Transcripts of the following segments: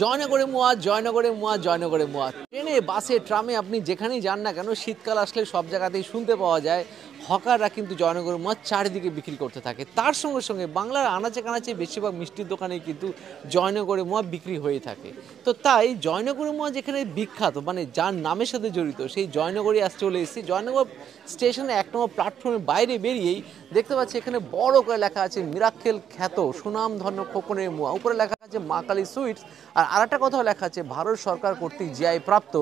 জয়নগরে মোয়া, জয়নগরে মোয়া, জয়নগরে মোয়া। ট্রেনে, বাসে, ট্রামে আপনি যেখানেই যান না কেন, শীতকাল আসলে সব জায়গাতেই শুনতে পাওয়া যায় হকাররা কিন্তু জয়নগরের মোয়া চারিদিকে বিক্রি করতে থাকে। তার সঙ্গে সঙ্গে বাংলার আনাচে কানাচে বেশিরভাগ মিষ্টির দোকানে কিন্তু জয়নগরের মোয়া বিক্রি হয়ে থাকে। তো তাই জয়নগরের মোয়া যেখানে বিখ্যাত, মানে যার নামের সাথে জড়িত, সেই জয়নগরে আজ চলে এসেছি। জয়নগর স্টেশনে 1 নম্বর প্ল্যাটফর্মের বাইরে বেরিয়েই দেখতে পাচ্ছি এখানে বড় করে লেখা আছে মিরাক্কেল খ্যাত সুনামধন্য খোকনের মোয়া। উপরে লেখা আছে মা কালী সুইটস। আর আরেকটা কথাও লেখা আছে ভারত সরকার কর্তৃক জিআই প্রাপ্ত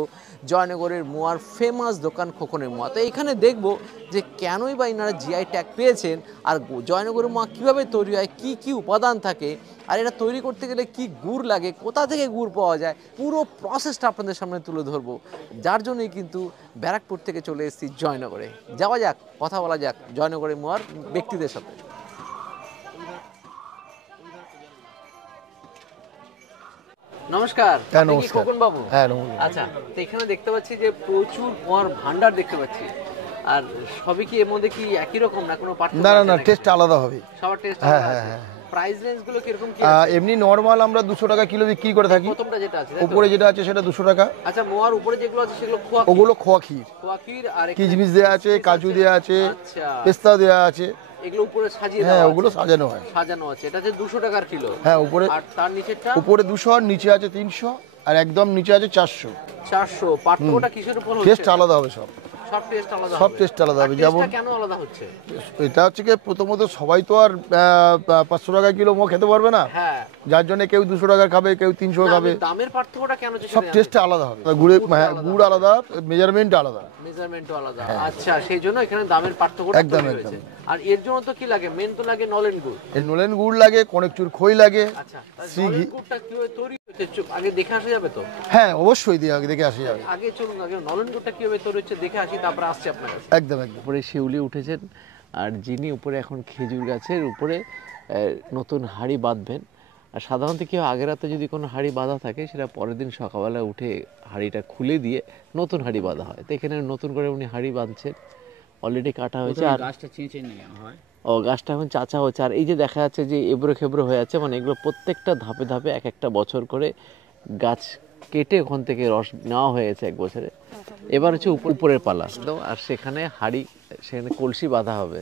জয়নগরের মোয়ার ফেমাস দোকান খোকনের মোয়া। তো এখানে দেখব যে কেনই বা ইনারা জিআই ট্যাগ পেয়েছেন, আর জয়নগরের মোয়া কীভাবে তৈরি হয়, কি কি উপাদান থাকে, আর এটা তৈরি করতে গেলে কি গুড় লাগে, কোথা থেকে গুড় পাওয়া যায়, পুরো প্রসেসটা আপনাদের সামনে তুলে ধরবো। যার জন্যই কিন্তু ব্যারাকপুর থেকে চলে এসেছি জয়নগরে। যাওয়া যাক, কথা বলা যাক জয়নগরের মোয়ার ব্যক্তিদের সাথে। নমস্কার, আপনি কি খোকন বাবু? হ্যাঁ নমস্কার। আচ্ছা, তো এখানে দেখতে পাচ্ছি যে প্রচুর মোয়ার ভান্ডার দেখতে পাচ্ছি। আর সবই কি এর মধ্যে কি একই রকম না কোনো পার্থক্য? না না না, টেস্ট আলাদা হবে। সবার টেস্ট হ্যাঁ আলাদা হ্যাঁ আছে। হ্যাঁ। প্রাইস রেঞ্জ গুলো কিরকম কি আছে? এমনি নরমাল আমরা 200 টাকা কিলো বিক্রি করে থাকি। প্রথমটা যেটা আছে, উপরে যেটা আছে সেটা 200 টাকা। আচ্ছা, মোয়ার উপরে যেগুলো আছে সেগুলো খোয়া, ওগুলো খোয়া ক্ষীর। খোয়া ক্ষীর আর কিশমিশ দেওয়া আছে, কাজু দেওয়া আছে, আচ্ছা, পেস্তা দেওয়া আছে। এগুলো উপরে সাজিয়ে দেওয়া হ্যাঁ, আছে। ওগুলো সাজানো হয়। সাজানো আছে। এটা যে 200 টাকার কিলো। হ্যাঁ, উপরে আর তার নিচেরটা উপরে 200 আর নিচে আছে 300 আর একদম নিচে আছে 400। 400। পার্থক্যটা কিসের উপর হচ্ছে? টেস্ট আলাদা হবে সব। সব টেস্ট আলাদা হবে। সব টেস্ট আলাদা হবে। যেমন কেন আলাদা হচ্ছে? এটা হচ্ছে কি, প্রথমত সবাই তো আর 500 টাকা কিলো মোয়া খেতে পারবে না। হ্যাঁ, যার জন্য কেউ 200 টাকা খাবে, কেউ 300 খাবে। দামের পার্থক্যটা কেন হচ্ছে? সব টেস্ট আলাদা হবে। গুড় আলাদা, মেজারমেন্ট আলাদা। মেজারমেন্টও আলাদা। আচ্ছা, সেই জন্য এখানে দামের পার্থক্যটা একদম তৈরি হয়েছে। আর এর জন্য তো কি লাগে? মেন তো লাগে নলেন গুড়। এই নলেন গুড় লাগে, কনেকচুর খই লাগে। আচ্ছা, নলেন গুড়টা কিভাবে তৈরি হচ্ছে আগে দেখে আসা যাবে তো? হ্যাঁ অবশ্যই দেখে আসা যাবে। আগে চলুন, আগে নলেন গুড়টা কিভাবে তৈরি হচ্ছে দেখে আসি, তারপরে আসছি আপনার কাছে। একদম একদম। উপরে শিউলি উঠেছেন, আর যিনি উপরে এখন খেজুর গাছের উপরে নতুন হাঁড়ি বাঁধবেন। আর সাধারণত কেউ আগের রাতে যদি কোনো হাঁড়ি বাঁধা থাকে, সেটা পরের দিন সকালবেলা উঠে হাঁড়িটা খুলে দিয়ে নতুন হাঁড়ি বাঁধা হয়। তো এখানে নতুন করে উনি হাঁড়ি বাঁধছেন, অলরেডি কাটা হয়েছে। আর গাছটা চিঁচে নেওয়া হয়। ও, গাছটা এখন চাচা হচ্ছে। আর এই যে দেখা যাচ্ছে যে এবড়ো খেবড়ো হয়ে যাচ্ছে, মানে এগুলো প্রত্যেকটা ধাপে ধাপে এক একটা বছর করে গাছ কেটে ওখান থেকে রস নেওয়া হয়েছে 1 বছরে। এবার হচ্ছে উপরের পালা, আর সেখানে হাঁড়ি, সেখানে কলসি বাঁধা হবে।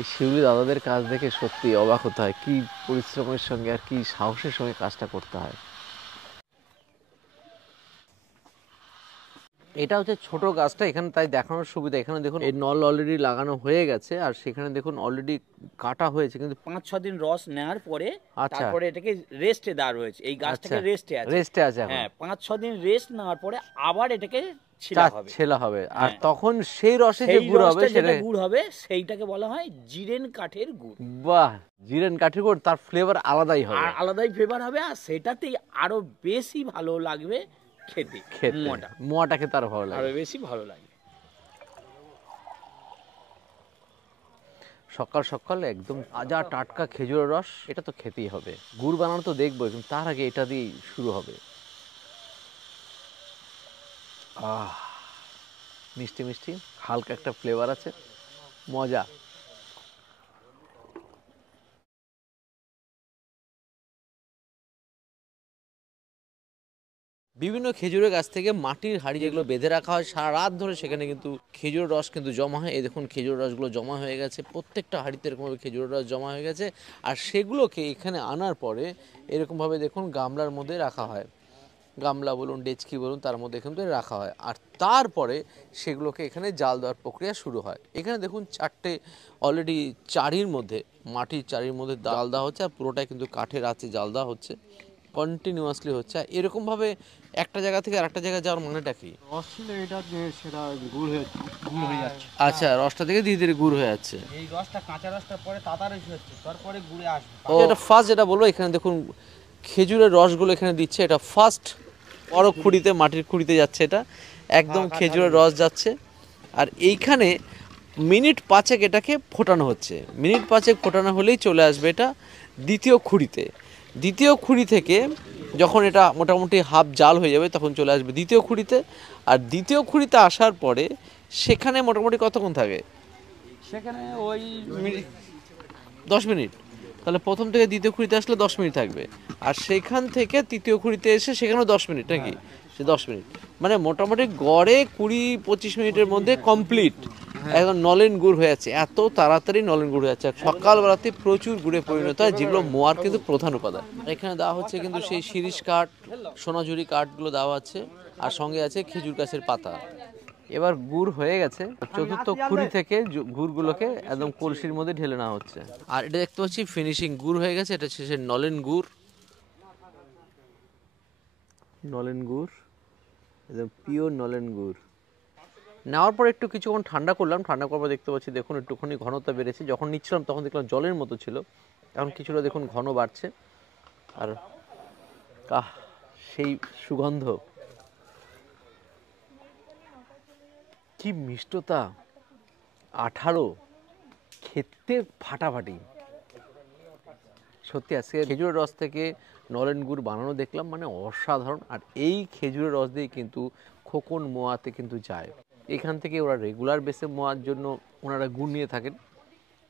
এই শিউলি দাদাদের কাজ দেখে সত্যি অবাক হতে হয়, কি পরিশ্রমের সঙ্গে আর কি সাহসের সঙ্গে কাজটা করতে হয়। এটা হচ্ছে ছোট গাছটা এখানে, তাই দেখানোর সুবিধা। এখানে দেখুন এই নল অলরেডি লাগানো হয়ে গেছে, আর সেখানে দেখুন অলরেডি কাটা হয়েছে, কিন্তু 5-6 দিন রস নেওয়ার পরে আচ্ছা, তারপরে এটাকে রেস্টে দেওয়া হয়েছে। এই গাছটাকে রেস্টে আছে এখন। হ্যাঁ, 5-6 দিন রেস্ট নেওয়ার পরে আবার এটাকে ছেলা হবে। আর তখন সেই রসে যে গুড় হবে, সেটা গুড় হবে, সেইটাকে বলা হয় জিরেন কাঠের গুড়। বাহ, জিরেন কাঠের গুড়, তার ফ্লেভার আলাদাই হবে। আর আলাদাই ফ্লেভার হবে, আর সেটাতেই আরো বেশি ভালো লাগবে খেতে। মোয়াটা খেতে আরো ভালো লাগে, আরো বেশি ভালো লাগে। সকাল সকাল একদম তাজা টাটকা খেজুরের রস, এটা তো খেতেই হবে। গুড় বানানো তো দেখবো, কিন্তু তার আগে এটা দিয়ে শুরু হবে। মিষ্টি মিষ্টি হালকা একটা ফ্লেভার আছে, মজা। বিভিন্ন খেজুরের গাছ থেকে মাটির হাঁড়ি যেগুলো বেঁধে রাখা হয়, সারা রাত ধরে সেখানে কিন্তু খেজুরের রস কিন্তু জমা হয়। এই দেখুন খেজুরের রসগুলো জমা হয়ে গেছে, প্রত্যেকটা হাঁড়িতে এরকমভাবে খেজুরের রস জমা হয়ে গেছে। আর সেগুলোকে এখানে আনার পরে এরকমভাবে দেখুন গামলার মধ্যে রাখা হয়। গামলা বলুন, ডেচকি বলুন, তার মধ্যে এখানে রাখা হয়। আর তারপরে সেগুলোকে এখানে জাল দেওয়ার প্রক্রিয়া শুরু হয়। এখানে দেখুন 4টে অলরেডি চারির মধ্যে, মাটির চারির মধ্যে জাল দেওয়া হচ্ছে, আর পুরোটাই কিন্তু কাঠের আঁচে জাল দেওয়া হচ্ছে, কন্টিনিউয়াসলি হচ্ছে। এরকমভাবে একটা জায়গা থেকে আরেকটা জায়গায় যাওয়ার মানেটা কি? রস ছিল এটা, সেটা গুড় হয়ে যাচ্ছে। আচ্ছা, রসটা থেকে ধীরে ধীরে গুড় হয়ে যাচ্ছে। এই রসটা, কাঁচা রসটার পরে তাড়াতাড়ি হচ্ছে, তারপরে গুড়ে আসবে। ও, এটা ফার্স্ট যেটা বলবো, এখানে দেখুন খেজুরের রসগুলো এখানে দিচ্ছে। এটা ফার্স্ট বড় খুঁড়িতে, মাটির খুঁড়িতে যাচ্ছে, এটা একদম খেজুরের রস যাচ্ছে। আর এইখানে মিনিট 5 এটাকে ফোটানো হচ্ছে। মিনিট 5 ফোটানো হলেই চলে আসবে এটা দ্বিতীয় খুঁড়িতে। দ্বিতীয় খুঁড়ি থেকে যখন এটা মোটামুটি হাফ জাল হয়ে যাবে, তখন চলে আসবে দ্বিতীয় খুঁড়িতে। আর দ্বিতীয় খুঁড়িতে আসার পরে সেখানে মোটামুটি কতক্ষণ থাকে? সেখানে ওই 10 মিনিট। তাহলে প্রথম থেকে দ্বিতীয় খুঁড়িতে আসলে 10 মিনিট থাকবে, আর সেইখান থেকে তৃতীয় খুঁড়িতে এসে সেখানেও 10 মিনিট নাকি? সে 10 মিনিট মানে মোটামুটি গড়ে 20-25 মিনিটের মধ্যে কমপ্লিট এখন নলেন গুড় হয়ে যাচ্ছে। এত তাড়াতাড়ি নলেন গুড় হয়ে যাচ্ছে, সকালবেলাতে প্রচুর গুড়ে পরিণত হয়, যেগুলো মোয়ার কিন্তু প্রধান উপাদান। এখানে দেওয়া হচ্ছে কিন্তু সেই শিরীষ কাঠ, সোনাঝুরি কাঠগুলো দেওয়া আছে, আর সঙ্গে আছে খেজুর গাছের পাতা। এবার গুড় হয়ে গেছে, চতুর্থ খুঁড়ি থেকে গুড়গুলোকে একদম কলসির মধ্যে ঢেলে নেওয়া হচ্ছে। আর এটা দেখতে পাচ্ছি ফিনিশিং গুড় হয়ে গেছে, এটা হচ্ছে নলেন গুড়। নলেন গুড় একদম পিওর নলেন গুড়। নেওয়ার পর একটু কিছুক্ষণ ঠান্ডা করলাম, ঠান্ডা করার পর দেখতে পাচ্ছি দেখুন একটুখানি ঘনতা বেড়েছে। যখন নিচ্ছিলাম তখন দেখলাম জলের মতো ছিল, এখন কিছুটা দেখুন ঘন বাড়ছে। আর সেই সুগন্ধ, কি মিষ্টতা, 18 খেতে ফাটাফাটি। সত্যি আজকে খেজুরের রস থেকে নলেন গুড় বানানো দেখলাম, মানে অসাধারণ। আর এই খেজুরের রস দিয়ে কিন্তু খোকন মোয়াতে কিন্তু যায়, এখান থেকে ওরা রেগুলার বেসে মোয়ার জন্য ওনারা গুড় নিয়ে থাকেন।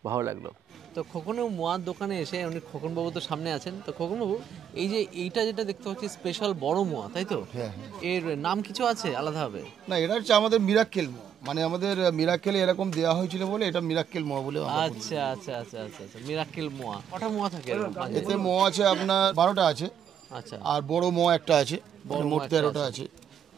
ভালো লাগলো। তো খোকনের মোয়ার দোকানে এসে উনি খোকনবাবু তো সামনে আছেন, তো খোকনবাবু এই যে এইটা যেটা দেখতে পাচ্ছি স্পেশাল বড় মোয়া, তাই তো? হ্যাঁ। এর নাম কিছু আছে আলাদাভাবে? না, এটা হচ্ছে আমাদের মিরাক্কেল মোয়া, মানে আমাদের মিরাক্কেল এরকম দেওয়া হয়েছিল বলে এটা মিরাক্কেল মোয়া বলে আমরা বলি। আচ্ছা আচ্ছা আচ্ছা আচ্ছা আচ্ছা, মিরাক্কেল মোয়া। কটা মোয়া থাকে এরকম মাঝে? এতে মোয়া আছে আপনার 12টা আছে, আচ্ছা, আর বড় মোয়া একটা আছে, বড় মোট মোয়া একটা 13টা আছে।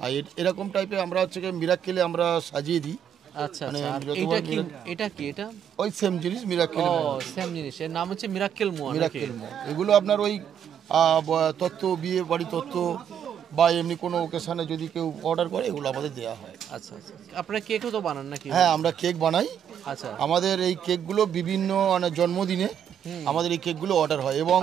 আর এরকম টাইপের আমরা হচ্ছে মিরাক্কেলে আমরা সাজিয়ে দিই। আচ্ছা মানে আচ্ছা। আর যতবার এটা কি, এটা কি এটা? ওই সেম জিনিস মিরাক্কেল ও সেম জিনিস, এর নাম হচ্ছে মিরাক্কেল মোয়া নাকি? মিরাক্কেল মোয়া। এগুলো আপনার ওই তত্ত্ব, বিয়ে বাড়ি তত্ত্ব বা এমনি কোনো ওকেশনে যদি কেউ অর্ডার করে এগুলো আমাদের দেওয়া হয়। আচ্ছা আচ্ছা। আপনারা কেকও তো বানান নাকি? হ্যাঁ, আমরা কেক বানাই। আচ্ছা আমাদের এই কেকগুলো বিভিন্ন মানে জন্মদিনে আমাদের এই কেকগুলো অর্ডার হয়, এবং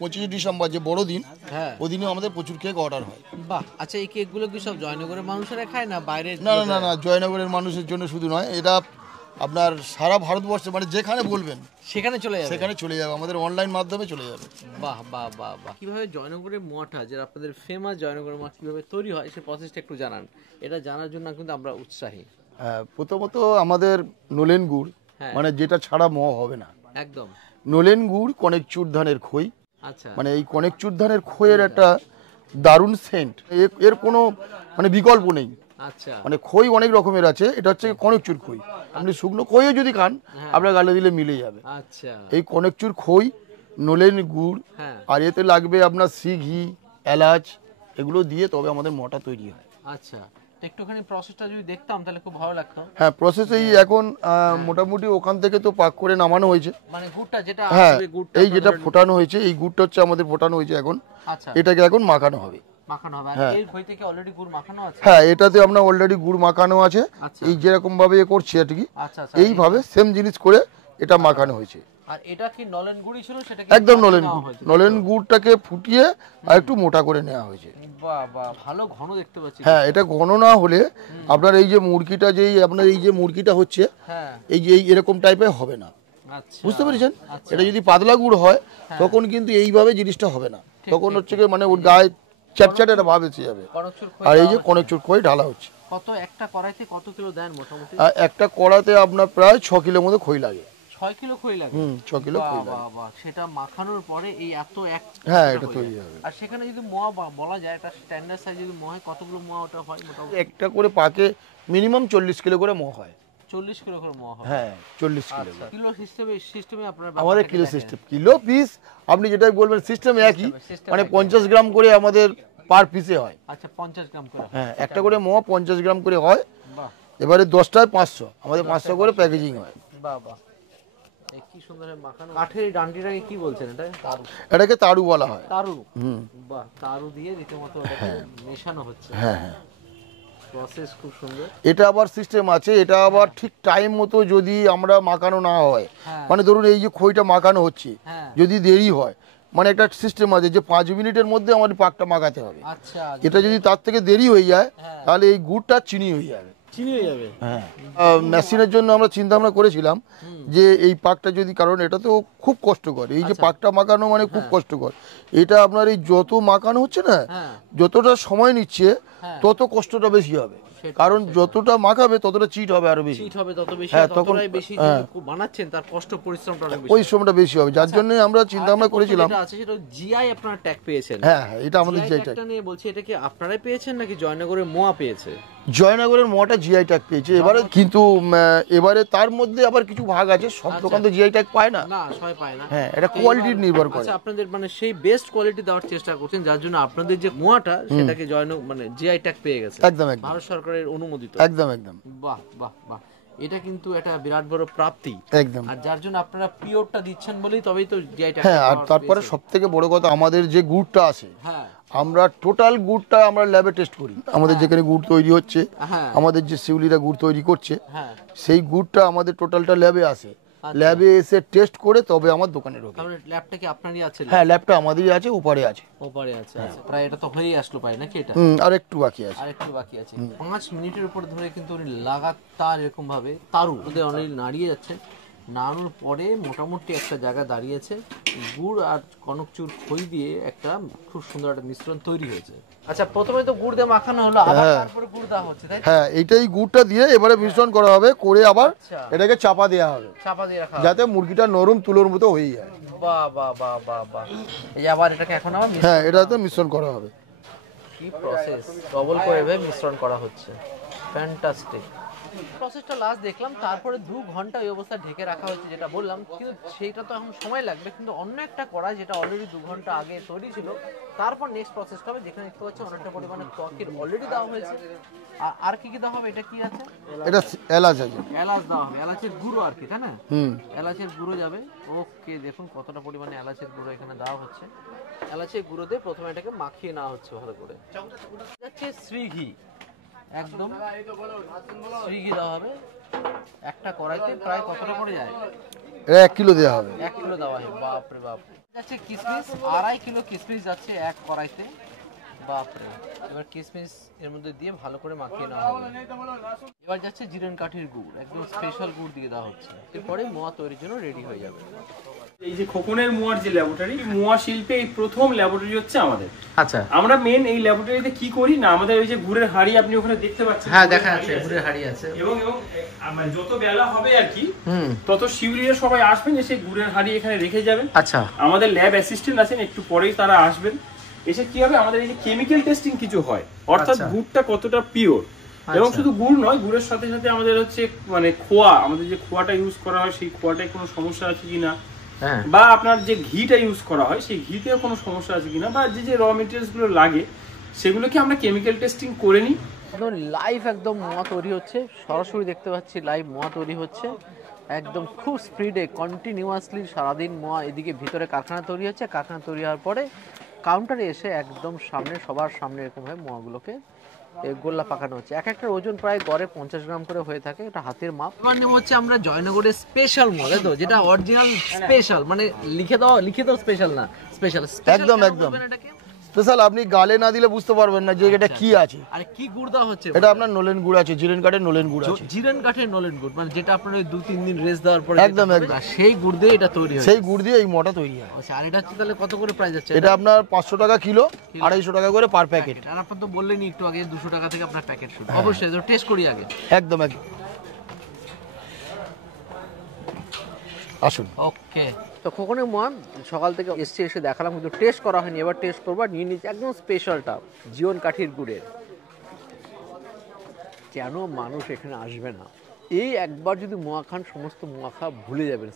25 ডিসেম্বর যে বড় দিন, হ্যাঁ। ওই দিনে আমাদের প্রচুর কেক অর্ডার হয়। বাহ। আচ্ছা, এই কেকগুলো কি সব জয়নগরের মানুষেরা খায় না বাইরের? না না না না, জয়নগরের মানুষের জন্য শুধু নয়, এটা আপনার সারা ভারতবর্ষে মানে যেখানে বলবেন সেখানে চলে যাবে? সেখানে চলে যাবে, আমাদের অনলাইন মাধ্যমে চলে যাবে। বাহ বাহ বাহ বাহ। কিভাবে জয়নগরের মোয়াটা, যে আপনাদের ফেমাস জয়নগরের মোয়া কিভাবে তৈরি হয় সেই প্রসেসটা একটু জানান, এটা জানার জন্য কিন্তু আমরা উৎসাহী। হ্যাঁ, প্রথমত আমাদের নলেন গুড়, হ্যাঁ। মানে যেটা ছাড়া মোয়া হবে না। একদম। নলেন গুড়, কনেকচুর ধানের খই, আচ্ছা। মানে এই কনেকচুর ধানের খইয়ের একটা দারুণ সেন্ট, এর কোনো মানে বিকল্প নেই। আচ্ছা। মানে খই অনেক রকমের আছে, এটা হচ্ছে কনেকচুর খই। আপনি শুকনো খইও যদি খান আপনার গালে দিলে মিলে যাবে। আচ্ছা। এই কনেকচুর খই, নলেন গুড়, হ্যাঁ। আর এতে লাগবে আপনার সি ঘি, এলাচ, এগুলো দিয়ে তবে আমাদের মোটা তৈরি হয়। আচ্ছা, একটুখানি প্রসেসটা যদি দেখতাম তাহলে খুব ভালো লাগতো। হ্যাঁ, প্রসেস এই এখন মোটামুটি ওখান থেকে তো পাক করে নামানো হয়েছে। মানে গুড়টা যেটা হ্যাঁ, আসবে, গুড়টা এই যেটা ফোটানো হয়েছে, এই গুড়টা হচ্ছে আমাদের ফোটানো হয়েছে এখন। আচ্ছা। এটাকে এখন মাখানো হবে। মাখানো হবে। আর হ্যাঁ। এই খই থেকে অলরেডি গুড় মাখানো আছে? হ্যাঁ, এটাতে আমরা অলরেডি গুড় মাখানো আছে। আচ্ছা। এই যেরকম ভাবে করছি আর কি, আচ্ছা আচ্ছা। এইভাবে সেম জিনিস করে এটা মাখানো হয়েছে। আর এটা কি নলেন গুড়ই ছিল সেটা কি? একদম নলেন নেওয়া গুড়, হয়েছে? নলেন গুড়টাকে ফুটিয়ে আর একটু মোটা করে নেওয়া হয়েছে। বাহ বাহ, ভালো ঘন দেখতে পাচ্ছি। হ্যাঁ, এটা ঘন না হলে আপনার এই যে মুরগিটা, আপনার এই যে মুরগিটা হচ্ছে, হ্যাঁ। এই যে এরকম টাইপের হবে না। আচ্ছা। বুঝতে পেরেছেন? আচ্ছা। এটা যদি পাতলা গুড় হয় তখন কিন্তু এইভাবে জিনিসটা হবে না, তখন হচ্ছে কি মানে ওর গায়ে চ্যাপচ্যাটে একটা ভাব এসে যাবে। কনকচুর খই আর এই যে দেওয়া কনেকচুর খই ঢালা হচ্ছে। কত একটা কড়াইতে কত কিলো দেন মোটামুটি? আর একটা কড়াতে আপনার প্রায় 6 কিলোর মতো খই লাগে। 6 কিলো খই লাগে? 6 কিলো খই বাহ লাগে। বাহ বাহ। সেটা মাখানোর পরে এই এত এক হ্যাঁ, একটা এটা হয়ে তৈরি যায়। হবে। আর সেখানে যদি মোয়া বলা যায় একটা স্ট্যান্ডার্ড সাইজ যদি মোয়া হয়, কতগুলো মোয়া ওটা হয় মোটামুটি? একটা করে পাকে মিনিমাম 40 কিলো করে মোয়া হয়। 40 কিলো করে মোয়া হয়? হ্যাঁ, 40 কিলো। আচ্ছা। কিলো সিস্টেমে আপনারা আমাদের ব্যাপারটাকে কিলো দেখেন। সিস্টেম, কিলো পিস আপনি যেটাই বলবেন সিস্টেম একই, System মানে একই। 50 গ্রাম করে আমাদের পার পিসে হয়। আচ্ছা, 50 গ্রাম করে হয়। হ্যাঁ, একটা করে মোয়া 50 গ্রাম করে হয়। বাহ এবারে 10টায় 500, আমাদের 500 করে প্যাকেজিং হয়। বাহ বাহ। এই কি সুন্দর মাখানো। কাঠের এই ডান্ডিটাকে কি বলছেন এটা? তারু। এটাকে তারু বলা হয়। তারু। বাহ, তারু দিয়ে রীতিমতো ওটাকে মেশানো হচ্ছে। হ্যাঁ হ্যাঁ, প্রসেস খুব সুন্দর। এটা আবার সিস্টেম আছে, এটা আবার ঠিক টাইম মতো যদি আমরা মাখানো না হয়, হ্যাঁ। মানে ধরুন এই যে খইটা মাখানো হচ্ছে, হ্যাঁ। যদি দেরি হয়, মানে একটা সিস্টেম আছে যে 5 মিনিটের মধ্যে আমাদের পাকটা মাখাতে হবে। আচ্ছা। এটা যদি তার থেকে দেরি হয়ে যায় হ্যাঁ। তাহলে এই গুড়টা চিনি হয়ে যাবে। চিনি হয়ে যাবে? হ্যাঁ, মেশিনের জন্য আমরা চিন্তা ভাবনা করেছিলাম যে এই পাকটা যদি, কারণ এটা তো খুব কষ্টকর, এই যে পাকটা মাখানো মানে খুব কষ্টকর। এটা আপনার এই যত মাখানো হচ্ছে না, হ্যাঁ। যতটা সময় নিচ্ছে হ্যাঁ। তত কষ্টটা বেশি হবে, কারণ যতটা মাখাবে ততটা চিট হবে আরো বেশি। চিট হবে তত বেশি, হ্যাঁ, ততটাই বেশি যিনি হ্যাঁ। বানাচ্ছেন তার কষ্ট পরিশ্রমটা অনেক বেশি। পরিশ্রমটা বেশি হবে, যার জন্য আমরা চিন্তা ভাবনা করেছিলাম। যেটা আছে সেটা জিআই আপনারা ট্যাগ পেয়েছেন। হ্যাঁ, এটা আমাদের জিআই জিআই ট্যাগ। ট্যাগটা নিয়ে বলছি, এটা কি আপনারাই পেয়েছেন নাকি জয়নগরের মোয়া পেয়েছে? জয়নগরের মোয়াটা জিআই ট্যাগ পেয়েছে এবারে, কিন্তু এবারে তার মধ্যে আবার কিছু ভাগ আছে, সব দোকান তো জিআই ট্যাগ পায় না। না, সবাই পায় না। হ্যাঁ, এটা কোয়ালিটির নির্ভর করে। আচ্ছা, আপনাদের মানে সেই বেস্ট কোয়ালিটি দেওয়ার চেষ্টা করছেন, যার জন্য আপনাদের যে মোয়াটা সেটাকে মানে জিআই ট্যাগ পেয়ে গেছে, একদম একদম ভারত সরকারের অনুমোদিত। একদম একদম বাহ বাহ বাহ, এটা কিন্তু একটা বিরাট বড় প্রাপ্তি। একদম। আর যার জন্য আপনারা পিওরটা দিচ্ছেন বলেই তবেই তো জিআই ট্যাগ। হ্যাঁ, আর তারপরে সব থেকে বড় কথা, আমাদের যে গুড়টা আছে, হ্যাঁ আমরা টোটাল গুড়টা আমরা ল্যাবে টেস্ট করি। আমাদের যেখানে গুড় তৈরি হচ্ছে, হ্যাঁ আমাদের যে শিউলিরা গুড় তৈরি করছে, হ্যাঁ, সেই গুড়টা আমাদের টোটালটা ল্যাবে আসে। ল্যাবে এসে টেস্ট করে তবে আমার দোকানে ঢোকে। তাহলে ল্যাবটা কি আপনারই আছে? হ্যাঁ, ল্যাবটা আমাদেরই আছে, উপরে আছে। ওপারে আছে। আচ্ছা, প্রায় এটা তো হয়েই আসলো প্রায় নাকি? এটা আর একটু বাকি আছে। আর একটু বাকি আছে। 5 মিনিটের উপর ধরে কিন্তু উনি লাগাতার এরকম ভাবে তারু ওদের অলরেডি নাড়িয়ে যাচ্ছে। নাড়ানোর পরে মোটামুটি একটা জায়গা দাঁড়িয়েছে, গুড় আর কনকচুর খই দিয়ে একটা খুব সুন্দর একটা মিশ্রণ তৈরি হয়েছে। আচ্ছা, প্রথমে তো গুড় দিয়ে মাখানো হলো, আবার তারপরে গুড় দেওয়া হচ্ছে, তাই? হ্যাঁ, এইটাই গুড়টা দিয়ে এবারে মিশ্রণ করা হবে, করে আবার আচ্ছা, এটাকে চাপা দেওয়া হবে, চাপা দিয়ে রাখা যাতে মুরগিটা নরম তুলোর মতো হয়ে যায়। বাহ বাহ বাহ বাহ বাহ। এই যে আবার এটাকে এখন আবার হ্যাঁ, এটাতে মিশ্রণ করা হবে। কি প্রসেস, ডবল করে এভাবে মিশ্রণ করা হচ্ছে, ফ্যান্টাস্টিক প্রসেসটা। লাস্ট দেখলাম, তারপরে 2 ঘন্টা এই অবস্থায় ঢেকে রাখা হয়েছে যেটা বললাম, কিন্তু সেইটা তো এখন সময় লাগবে। কিন্তু অন্য একটা কড়াই যেটা অলরেডি 2 ঘন্টা আগে তৈরি ছিল, তারপর নেক্সট প্রসেসটা হবে, যেখানে দেখতে পাচ্ছি অনেকটা পরিমাণে ত্বকের অলরেডি দেওয়া হয়েছে। আর কি কি দেওয়া হবে? এটা কি আছে? এটা এলাচ আছে, এলাচ দেওয়া হবে, এলাচের গুঁড়ো আর কি, তাই না? হুম। এলাচের গুঁড়ো যাবে। ওকে, দেখুন কতটা পরিমাণে এলাচের গুঁড়ো এখানে দেওয়া হচ্ছে। এলাচের গুঁড়ো দিয়ে প্রথমে এটাকে মাখিয়ে নেওয়া হচ্ছে ভালো করে। যাচ্ছে শ্রীঘি, একদম শ্রীঘি দেওয়া হবে। একটা কড়াইতে প্রায় কতটা পড়ে যায়? এটা 1 কিলো দেওয়া হবে। 1 কিলো দেওয়া হয়, বাপরে বাপ। যাচ্ছে কিশমিশ, 2.5 কিলো কিশমিশ যাচ্ছে এক কড়াইতে, বাপরে। এবার কিশমিশ এর মধ্যে দিয়ে ভালো করে মাখিয়ে নেওয়া হবে। এবার যাচ্ছে জিরেন কাঠির গুড়, একদম স্পেশাল গুড় দিয়ে দেওয়া হচ্ছে। এরপরে মোয়া তৈরির জন্য রেডি হয়ে যাবে। এই যে খোকনের মোয়ার যে ল্যাবরেটরি, মোয়া শিল্পে এই প্রথম ল্যাবরেটরি হচ্ছে আমাদের। আচ্ছা, আমরা মেন এই ল্যাবরেটরিতে কি করি না, আমাদের ওই যে গুড়ের হাড়ি আপনি ওখানে দেখতে পাচ্ছেন। হ্যাঁ দেখা যাচ্ছে, গুড়ের হাড়ি আছে। এবং মানে যত বেলা হবে আর কি, তত শিউলিরা সবাই আসবেন, এসে গুড়ের হাড়ি এখানে রেখে যাবেন। আচ্ছা, আমাদের ল্যাব অ্যাসিস্ট্যান্ট আছেন, একটু পরেই তারা আসবেন। এসে কি হবে, আমাদের এই যে কেমিক্যাল টেস্টিং কিছু হয়, অর্থাৎ গুড়টা কতটা পিওর। এবং শুধু গুড় নয়, গুড়ের সাথে সাথে আমাদের হচ্ছে মানে খোয়া, আমাদের যে খোয়াটা ইউজ করা হয় সেই খোয়াটায় কোনো সমস্যা আছে কিনা, বা আপনার যে ঘিটা ইউজ করা হয় সেই ঘিতে কোনো সমস্যা আছে কিনা, বা যে র মেটেরিয়ালস গুলো লাগে সেগুলোকে আমরা কেমিক্যাল টেস্টিং করে নিই। একদম লাইভ একদম মোয়া তৈরি হচ্ছে, সরাসরি দেখতে পাচ্ছি লাইভ মোয়া তৈরি হচ্ছে একদম খুব স্পিডে কন্টিনিউয়াসলি সারাদিন মোয়া। এদিকে ভিতরে কারখানা তৈরি হচ্ছে, কারখানা তৈরি হওয়ার পরে কাউন্টারে এসে একদম সামনে, সবার সামনে এরকমভাবে মোয়াগুলোকে গোল্লা পাকানো হচ্ছে। এক একটা ওজন প্রায় গড়ে 50 গ্রাম করে হয়ে থাকে, এটা হাতের মাপ। এবার নেব হচ্ছে আমরা জয়নগরের স্পেশাল মোয়া, তাই তো? যেটা অরিজিনাল স্পেশাল, মানে লিখে দাও স্পেশাল না, স্পেশাল। একদম একদম স্পেশাল। আপনি গালে না দিলে বুঝতে পারবেন না যে এটা কি আছে। আর কি গুড় দেওয়া হচ্ছে? এটা আপনার নলেন গুড় আছে, জিরেন কাঠের নলেন গুড় আছে। জিরেন কাঠের নলেন গুড়, মানে যেটা আপনার ওই 2-3 দিন রেস্ট দেওয়ার পরে একদম একদম সেই গুড় দিয়ে এটা তৈরি হয়। সেই গুড় দিয়ে এই মোয়াটা তৈরি হয়। আচ্ছা, আর এটা হচ্ছে তাহলে কত করে প্রাইস আছে? এটা আপনার 500 টাকা কিলো, 250 টাকা করে পার প্যাকেট। আর আপনার তো বললেন একটু আগে 200 টাকা থেকে আপনার প্যাকেট শুরু। অবশ্যই তো টেস্ট করি আগে। একদম একদম, আসুন। ওকে, তো খোকনের মোয়া সকাল থেকে এসে দেখালাম, কিন্তু টেস্ট করা হয়নি। এবার টেস্ট করবো, নিয়ে নিচ্ছি একদম স্পেশালটা, জীবন কাঠির গুড়ের। কেন মানুষ এখানে আসবে না? এই একবার যদি মোয়া খান, সমস্ত মোয়া খাওয়া ভুলে যাবেন।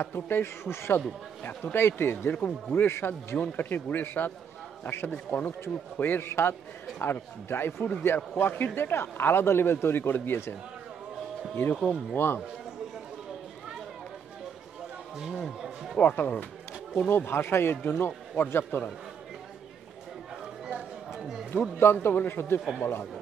এতটাই সুস্বাদু, এতটাই টেস্ট, যেরকম গুড়ের স্বাদ, জীবন কাঠির গুড়ের স্বাদ, তার সাথে কনকচুর খইয়ের স্বাদ, আর ড্রাই ফ্রুট দিয়ে আর কোয়াকির দিয়ে একটা আলাদা লেভেল তৈরি করে দিয়েছেন। এরকম মোয়া অসাধারণ, কোনো ভাষাই এর জন্য পর্যাপ্ত নয়। দুর্দান্ত বলে সত্যি কম বলা হবে।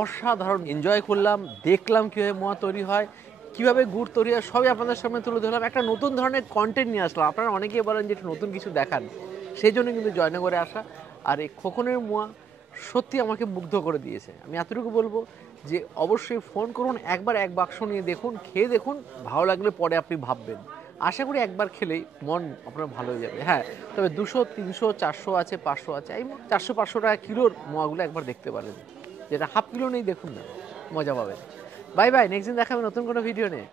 অসাধারণ এনজয় করলাম, দেখলাম কীভাবে মোয়া তৈরি হয়, কীভাবে গুড় তৈরি হয়, সবই আপনাদের সামনে তুলে ধরলাম। একটা নতুন ধরনের কন্টেন্ট নিয়ে আসলাম। আপনারা অনেকেই বলেন যে একটু নতুন কিছু দেখান, সেই জন্য কিন্তু জয়নগরে আসা। আর এই খোকনের মোয়া সত্যি আমাকে মুগ্ধ করে দিয়েছে। আমি এতটুকু বলবো যে অবশ্যই ফোন করুন, একবার এক বাক্স নিয়ে দেখুন, খেয়ে দেখুন, ভালো লাগলে পরে আপনি ভাববেন। আশা করি একবার খেলেই মন আপনার ভালো হয়ে যাবে। হ্যাঁ, তবে 200, 300, 400 আছে, 500 আছে। এই 400-500 টাকা কিলোর মোয়াগুলো একবার দেখতে পারেন। যেটা হাফ কিলো নেই, দেখুন না, মজা পাবেন। বাই বাই, নেক্সট দিন দেখাবে নতুন কোনো ভিডিও নিয়ে।